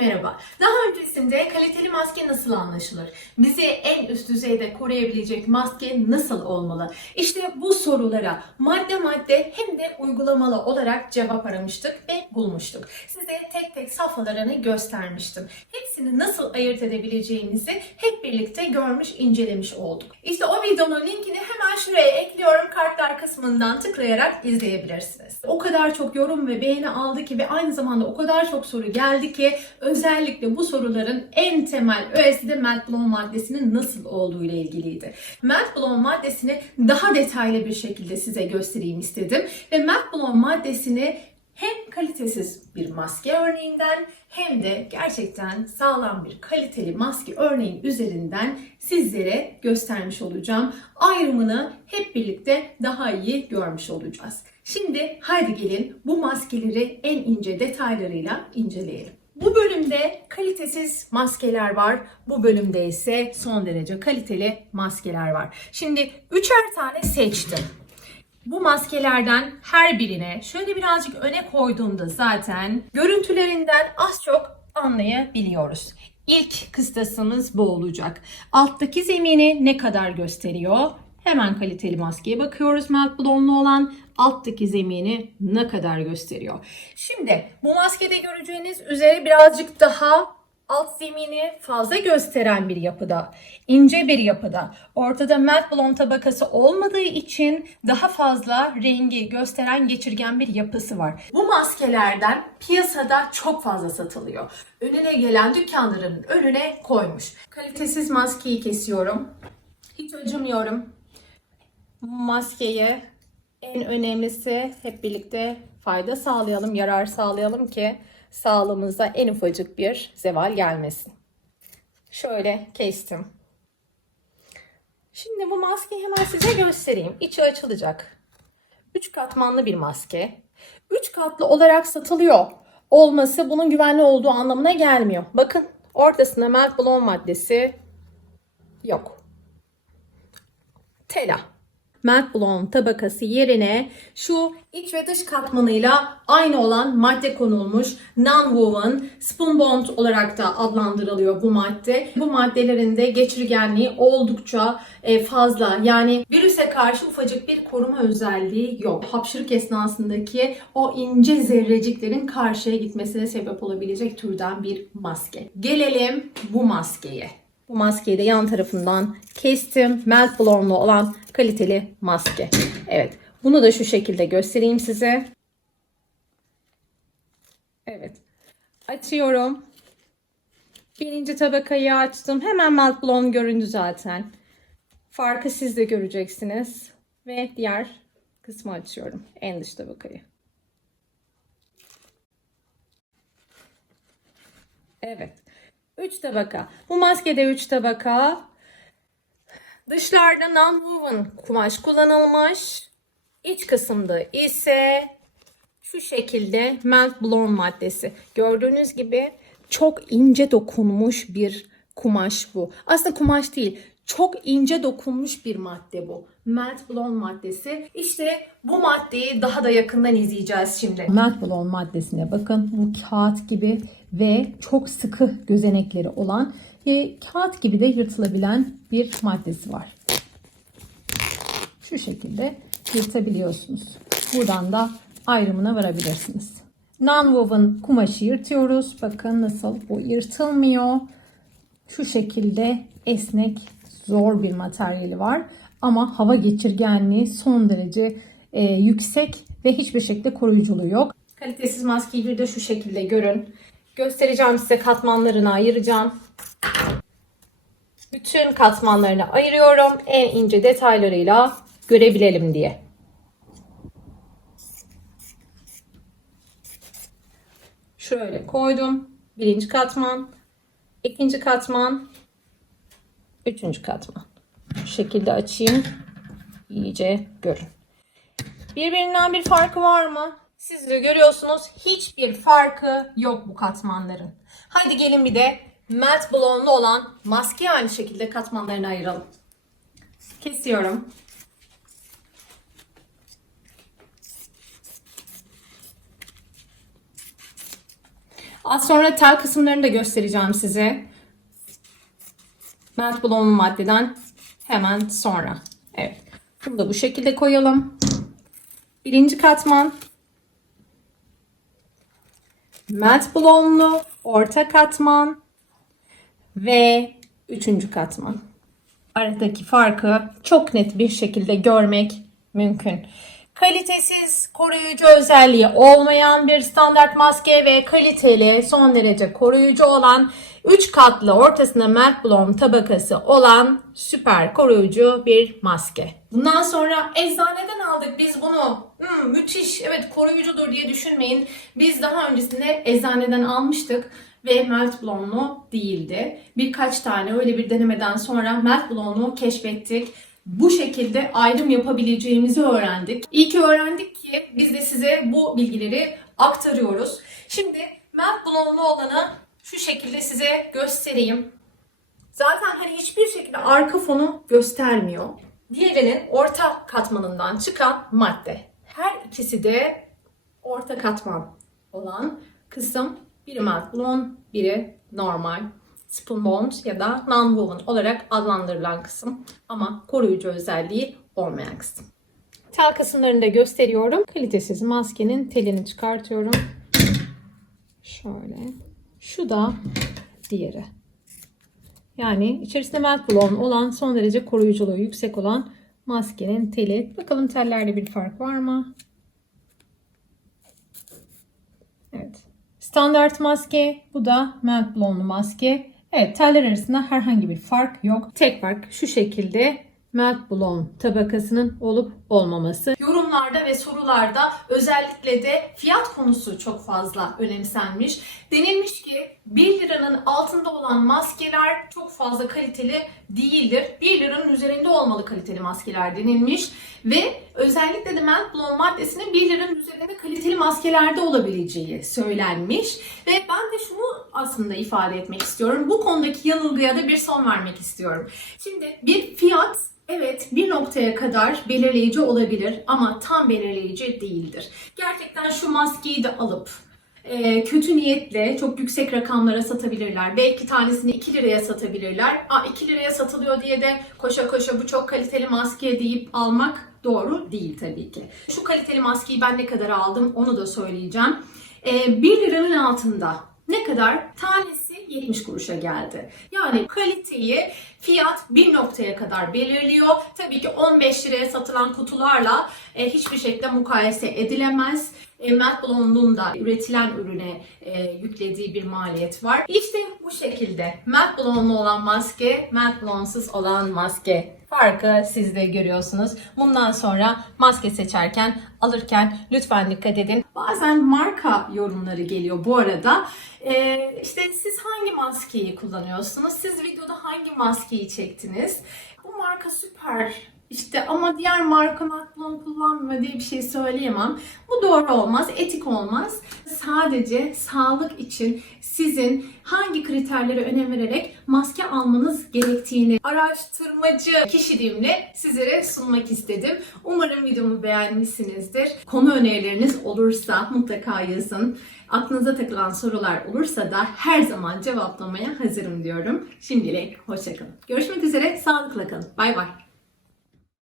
merhaba. Daha öncesinde kaliteli maske nasıl anlaşılır? Bizi en üst düzeyde koruyabilecek maske nasıl olmalı? İşte bu sorulara madde madde hem de uygulamalı olarak cevap aramıştık ve bulmuştuk. Size tek tek safhalarını göstermiştim. Hepsini nasıl ayırt edebileceğinizi hep birlikte görmüş, incelemiş olduk. İşte o videonun linkini hemen şuraya ekliyorum. Kartlar kısmından tıklayarak izleyebilirsiniz. O kadar çok yorum ve beğeni aldı ki ve aynı zamanda o kadar çok soru geldi ki özellikle bu soruların en temel öğesi de Melt maddesinin nasıl olduğu ile ilgiliydi. Melt maddesini daha detaylı bir şekilde size göstereyim istedim ve Melt maddesini hem kalitesiz bir maske örneğinden hem de gerçekten sağlam bir kaliteli maske örneğin üzerinden sizlere göstermiş olacağım. Ayrımını hep birlikte daha iyi görmüş olacağız. Şimdi haydi gelin bu maskeleri en ince detaylarıyla inceleyelim. Bu bölümde kalitesiz maskeler var. Bu bölümde ise son derece kaliteli maskeler var. Şimdi üçer tane seçtim. Bu maskelerden her birine şöyle birazcık öne koyduğumda zaten görüntülerinden az çok anlayabiliyoruz. İlk kıstasımız bu olacak. Alttaki zemini ne kadar gösteriyor? Hemen kaliteli maskeye bakıyoruz. Melt Bloom'lu olan alttaki zemini ne kadar gösteriyor? Şimdi bu maskede göreceğiniz üzere birazcık daha alt zemini fazla gösteren bir yapıda, ince bir yapıda. Ortada melt bloom tabakası olmadığı için daha fazla rengi gösteren geçirgen bir yapısı var. Bu maskelerden piyasada çok fazla satılıyor. Önüne gelen dükkanların önüne koymuş. Kalitesiz maskeyi kesiyorum. Hiç acımıyorum. Maskeyi en önemlisi hep birlikte fayda sağlayalım, yarar sağlayalım ki sağlığımıza en ufacık bir zeval gelmesin. Şöyle kestim. Şimdi bu maskeyi hemen size göstereyim. İçi açılacak. 3 katmanlı bir maske. 3 katlı olarak satılıyor olması bunun güvenli olduğu anlamına gelmiyor. Bakın ortasında melt bloom maddesi yok. Tela. Bloom tabakası yerine şu iç ve dış katmanıyla aynı olan madde konulmuş non-woven spoon bond olarak da adlandırılıyor bu madde. Bu maddelerin de geçirgenliği oldukça e, fazla. Yani virüse karşı ufacık bir koruma özelliği yok. Hapşırık esnasındaki o ince zerreciklerin karşıya gitmesine sebep olabilecek türden bir maske. Gelelim bu maskeye. Bu maskeyi de yan tarafından kestim. Melt Bloom'lu olan kaliteli maske. Evet. Bunu da şu şekilde göstereyim size. Evet. Açıyorum. Birinci tabakayı açtım. Hemen Melt Bloom göründü zaten. Farkı siz de göreceksiniz. Ve diğer kısmı açıyorum. En dış tabakayı. Evet. 3 tabaka. Bu maskede 3 tabaka. Dışlarda non-woven kumaş kullanılmış. İç kısımda ise şu şekilde melt bloom maddesi. Gördüğünüz gibi çok ince dokunmuş bir kumaş bu. Aslında kumaş değil. Çok ince dokunmuş bir madde bu. Melt bloom maddesi. İşte bu maddeyi daha da yakından izleyeceğiz şimdi. Melt bloom maddesine bakın. Bu kağıt gibi ve çok sıkı gözenekleri olan ve kağıt gibi de yırtılabilen bir maddesi var. Şu şekilde yırtabiliyorsunuz. Buradan da ayrımına varabilirsiniz. Non-woven kumaşı yırtıyoruz. Bakın nasıl bu yırtılmıyor. Şu şekilde esnek zor bir materyali var. Ama hava geçirgenliği son derece e, yüksek ve hiçbir şekilde koruyuculuğu yok. Kalitesiz maskeyi bir de şu şekilde görün. Göstereceğim size katmanlarını ayıracağım. Bütün katmanlarını ayırıyorum. En ince detaylarıyla görebilelim diye. Şöyle koydum. Birinci katman, ikinci katman, üçüncü katman. Şu şekilde açayım. İyice görün. Birbirinden bir farkı var mı? Siz de görüyorsunuz hiçbir farkı yok bu katmanların. Hadi gelin bir de melt bloom'lu olan maskeyi aynı şekilde katmanlarını ayıralım. Kesiyorum. Az sonra tel kısımlarını da göstereceğim size. Melt blown maddeden hemen sonra. Evet. Bunu da bu şekilde koyalım. Birinci katman. Melt blownlu orta katman ve üçüncü katman. Aradaki farkı çok net bir şekilde görmek mümkün. Kalitesiz, koruyucu özelliği olmayan bir standart maske ve kaliteli, son derece koruyucu olan 3 katlı ortasında blown tabakası olan süper koruyucu bir maske. Bundan sonra eczaneden aldık biz bunu. Hmm, müthiş, evet koruyucudur diye düşünmeyin. Biz daha öncesinde eczaneden almıştık ve melt blown'lu değildi. Birkaç tane öyle bir denemeden sonra melt blown'u keşfettik. Bu şekilde ayrım yapabileceğimizi öğrendik. İyi ki öğrendik ki biz de size bu bilgileri aktarıyoruz. Şimdi melt blown'lu olanı şu şekilde size göstereyim. Zaten hani hiçbir şekilde arka fonu göstermiyor. Diğerinin orta katmanından çıkan madde. Her ikisi de orta katman olan kısım biri melt blown, biri normal spoon bond ya da non-woven olarak adlandırılan kısım ama koruyucu özelliği olmayan kısım. Tel kısımlarını da gösteriyorum. Kalitesiz maskenin telini çıkartıyorum. Şöyle. Şu da diğeri. Yani içerisinde melt blown olan son derece koruyuculuğu yüksek olan maskenin teli. Bakalım tellerde bir fark var mı? Evet. Standart maske. Bu da melt blown'lu maske. Evet teller arasında herhangi bir fark yok. Tek fark şu şekilde melt blown tabakasının olup olmaması. Yorumlarda ve sorularda özellikle de fiyat konusu çok fazla önemsenmiş. Denilmiş ki 1 liranın altında olan maskeler çok fazla kaliteli değildir. 1 liranın üzerinde olmalı kaliteli maskeler denilmiş. Ve özellikle de melt blown maddesinin 1 liranın üzerinde kaliteli maskelerde olabileceği söylenmiş. Ve ben de şunu aslında ifade etmek istiyorum. Bu konudaki yanılgıya da bir son vermek istiyorum. Şimdi bir fiyat Evet bir noktaya kadar belirleyici olabilir ama tam belirleyici değildir. Gerçekten şu maskeyi de alıp e, kötü niyetle çok yüksek rakamlara satabilirler. Belki tanesini 2 liraya satabilirler. Aa, 2 liraya satılıyor diye de koşa koşa bu çok kaliteli maske deyip almak doğru değil tabii ki. Şu kaliteli maskeyi ben ne kadar aldım onu da söyleyeceğim. E, 1 liranın altında ne kadar? Tanesi 70 kuruşa geldi. Yani kaliteyi fiyat bir noktaya kadar belirliyor. Tabii ki 15 liraya satılan kutularla e, hiçbir şekilde mukayese edilemez. E, Melt Blown'un da üretilen ürüne e, yüklediği bir maliyet var. İşte bu şekilde Melt Blown'lu olan maske, Melt Blown'suz olan maske farkı siz de görüyorsunuz. Bundan sonra maske seçerken, alırken lütfen dikkat edin. Bazen marka yorumları geliyor bu arada. Ee, işte siz hangi maskeyi kullanıyorsunuz? Siz videoda hangi maskeyi çektiniz? Bu marka süper. İşte ama diğer marka Matlon kullanmıyor diye bir şey söyleyemem. Bu doğru olmaz, etik olmaz. Sadece sağlık için sizin hangi kriterlere önem vererek maske almanız gerektiğini araştırmacı kişiliğimle sizlere sunmak istedim. Umarım videomu beğenmişsinizdir. Konu önerileriniz olursa mutlaka yazın. Aklınıza takılan sorular olursa da her zaman cevaplamaya hazırım diyorum. Şimdilik hoşçakalın. Görüşmek üzere, sağlıkla kalın. Bay bay.